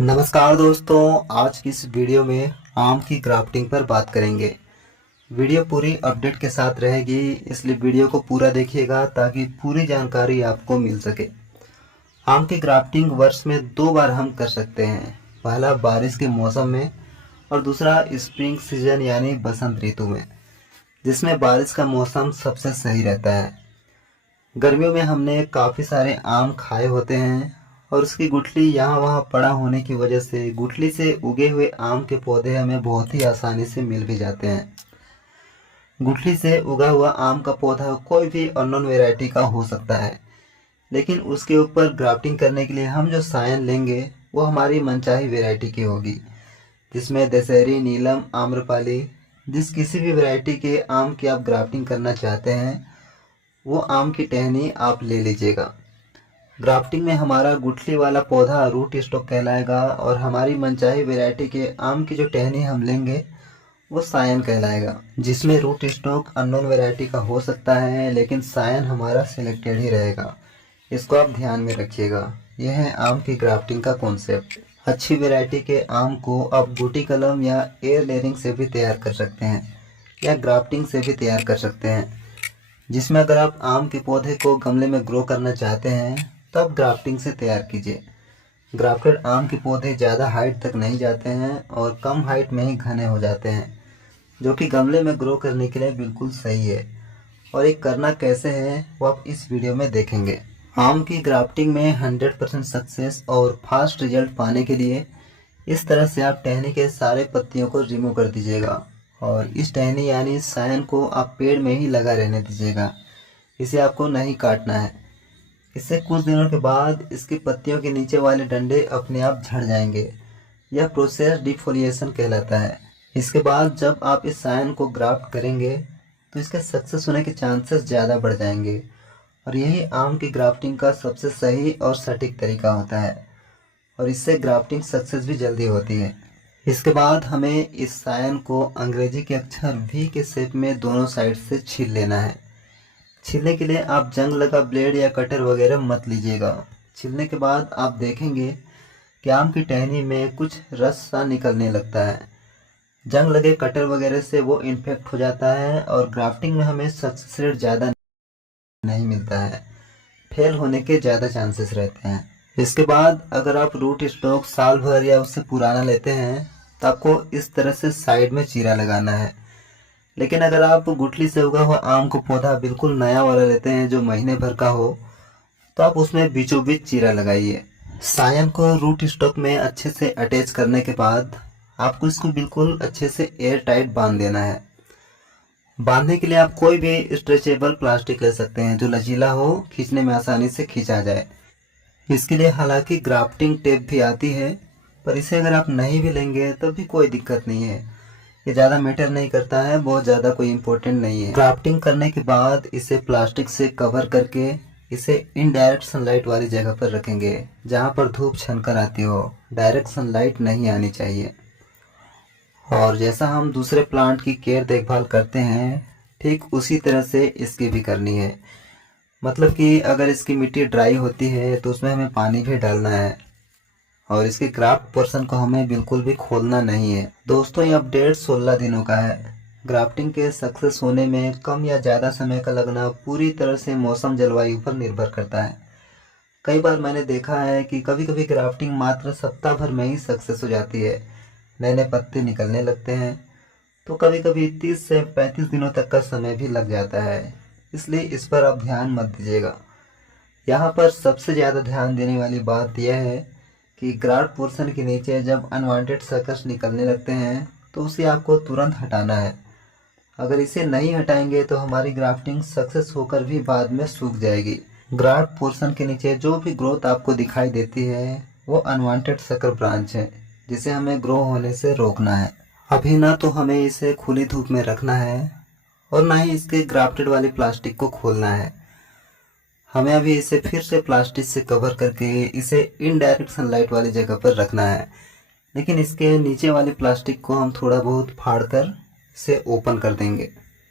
नमस्कार दोस्तों, आज की इस वीडियो में आम की ग्राफ्टिंग पर बात करेंगे। वीडियो पूरी अपडेट के साथ रहेगी, इसलिए वीडियो को पूरा देखिएगा ताकि पूरी जानकारी आपको मिल सके। आम की ग्राफ्टिंग वर्ष में 2 बार हम कर सकते हैं। पहला बारिश के मौसम में और दूसरा स्प्रिंग सीजन यानी बसंत ऋतु में, जिसमें बारिश का मौसम सबसे सही रहता है। गर्मियों में हमने काफ़ी सारे आम खाए होते हैं और उसकी गुठली यहाँ वहाँ पड़ा होने की वजह से गुठली से उगे हुए आम के पौधे हमें बहुत ही आसानी से मिल भी जाते हैं। गुठली से उगा हुआ आम का पौधा कोई भी अननोन वैरायटी का हो सकता है, लेकिन उसके ऊपर ग्राफ्टिंग करने के लिए हम जो सायन लेंगे वो हमारी मनचाही वैरायटी की होगी, जिसमें दशहरी, नीलम, आम्रपाली, जिस किसी भी वैरायटी के आम की आप ग्राफ्टिंग करना चाहते हैं वो आम की टहनी आप ले लीजिएगा। ग्राफ्टिंग में हमारा गुठली वाला पौधा रूट स्टॉक कहलाएगा और हमारी मनचाही वैरायटी के आम की जो टहनी हम लेंगे वो सायन कहलाएगा, जिसमें रूट स्टॉक अननोन वैरायटी का हो सकता है लेकिन सायन हमारा सिलेक्टेड ही रहेगा। इसको आप ध्यान में रखिएगा। यह है आम की ग्राफ्टिंग का कॉन्सेप्ट। अच्छी वैरायटी के आम को आप बूटी कलम या एयर लेयरिंग से भी तैयार कर सकते हैं या ग्राफ्टिंग से भी तैयार कर सकते हैं, जिसमें अगर आप आम के पौधे को गमले में ग्रो करना चाहते हैं तो आप ग्राफ्टिंग से तैयार कीजिए। ग्राफ्टेड आम के पौधे ज़्यादा हाइट तक नहीं जाते हैं और कम हाइट में ही घने हो जाते हैं, जो कि गमले में ग्रो करने के लिए बिल्कुल सही है। और ये करना कैसे है वो आप इस वीडियो में देखेंगे। आम की ग्राफ्टिंग में 100% सक्सेस और फास्ट रिजल्ट पाने के लिए इस तरह से आप टहनी के सारे पत्तियों को रिमूव कर दीजिएगा और इस टहनी यानी सायन को आप पेड़ में ही लगा रहने दीजिएगा। इसे आपको नहीं काटना है। इससे कुछ दिनों के बाद इसकी पत्तियों के नीचे वाले डंडे अपने आप झड़ जाएंगे। यह प्रोसेस डिफोलिएशन कहलाता है। इसके बाद जब आप इस सायन को ग्राफ्ट करेंगे तो इसके सक्सेस होने के चांसेस ज़्यादा बढ़ जाएंगे और यही आम की ग्राफ्टिंग का सबसे सही और सटीक तरीका होता है और इससे ग्राफ्टिंग सक्सेस भी जल्दी होती है। इसके बाद हमें इस सायन को अंग्रेजी के अक्षर वी के शेप में दोनों साइड से छील लेना है। छीलने के लिए आप जंग लगा ब्लेड या कटर वगैरह मत लीजिएगा। छीलने के बाद आप देखेंगे कि आम की टहनी में कुछ रस सा निकलने लगता है। जंग लगे कटर वगैरह से वो इन्फेक्ट हो जाता है और ग्राफ्टिंग में हमें सक्सेस रेट ज़्यादा नहीं मिलता है। फेल होने के ज़्यादा चांसेस रहते हैं। इसके बाद अगर आप रूट स्टॉक साल भर या उससे पुराना लेते हैं तो आपको इस तरह से साइड में चीरा लगाना है। लेकिन अगर आप गुठली से उगा हुआ आम को पौधा बिल्कुल नया वाला लेते हैं जो महीने भर का हो तो आप उसमें बीचों बीच चीरा लगाइए। सायन को रूट स्टॉक में अच्छे से अटैच करने के बाद आपको इसको बिल्कुल अच्छे से एयर टाइट बांध देना है। बांधने के लिए आप कोई भी स्ट्रेचेबल प्लास्टिक ले सकते हैं जो लचीला हो, खींचने में आसानी से खींचा जाए। इसके लिए हालांकि ग्राफ्टिंग टेप भी आती है, पर इसे अगर आप नहीं भी लेंगे तो भी कोई दिक्कत नहीं है। ये ज़्यादा मैटर नहीं करता है, बहुत ज़्यादा कोई इम्पोर्टेंट नहीं है। ग्राफ्टिंग करने के बाद इसे प्लास्टिक से कवर करके इसे इनडायरेक्ट सनलाइट वाली जगह पर रखेंगे जहाँ पर धूप छनकर आती हो। डायरेक्ट सनलाइट नहीं आनी चाहिए। और जैसा हम दूसरे प्लांट की केयर देखभाल करते हैं ठीक उसी तरह से इसकी भी करनी है। मतलब कि अगर इसकी मिट्टी ड्राई होती है तो उसमें हमें पानी भी डालना है और इसके ग्राफ्ट पोर्शन को हमें बिल्कुल भी खोलना नहीं है। दोस्तों, ये अपडेट 16 दिनों का है। ग्राफ्टिंग के सक्सेस होने में कम या ज़्यादा समय का लगना पूरी तरह से मौसम जलवायु पर निर्भर करता है। कई बार मैंने देखा है कि कभी कभी ग्राफ्टिंग मात्र सप्ताह भर में ही सक्सेस हो जाती है। नए नए पत्ते निकलने लगते हैं, तो कभी कभी 30 से 35 दिनों तक का समय भी लग जाता है। इसलिए इस पर आप ध्यान मत दीजिएगा। यहाँ पर सबसे ज़्यादा ध्यान देने वाली बात यह है कि ग्राफ्ट पोर्शन के नीचे जब अनवांटेड सर्कस निकलने लगते हैं तो उसे आपको तुरंत हटाना है। अगर इसे नहीं हटाएंगे तो हमारी ग्राफ्टिंग सक्सेस होकर भी बाद में सूख जाएगी। ग्राफ्ट पोर्शन के नीचे जो भी ग्रोथ आपको दिखाई देती है वो अनवांटेड सकर ब्रांच है, जिसे हमें ग्रो होने से रोकना है। अभी ना तो हमें इसे खुली धूप में रखना है और ना ही इसके ग्राफ्टेड वाली प्लास्टिक को खोलना है। हमें अभी इसे फिर से प्लास्टिक से कवर करके इसे इनडायरेक्ट सनलाइट वाली जगह पर रखना है। लेकिन इसके नीचे वाली प्लास्टिक को हम थोड़ा बहुत फाड़ कर इसे ओपन कर देंगे।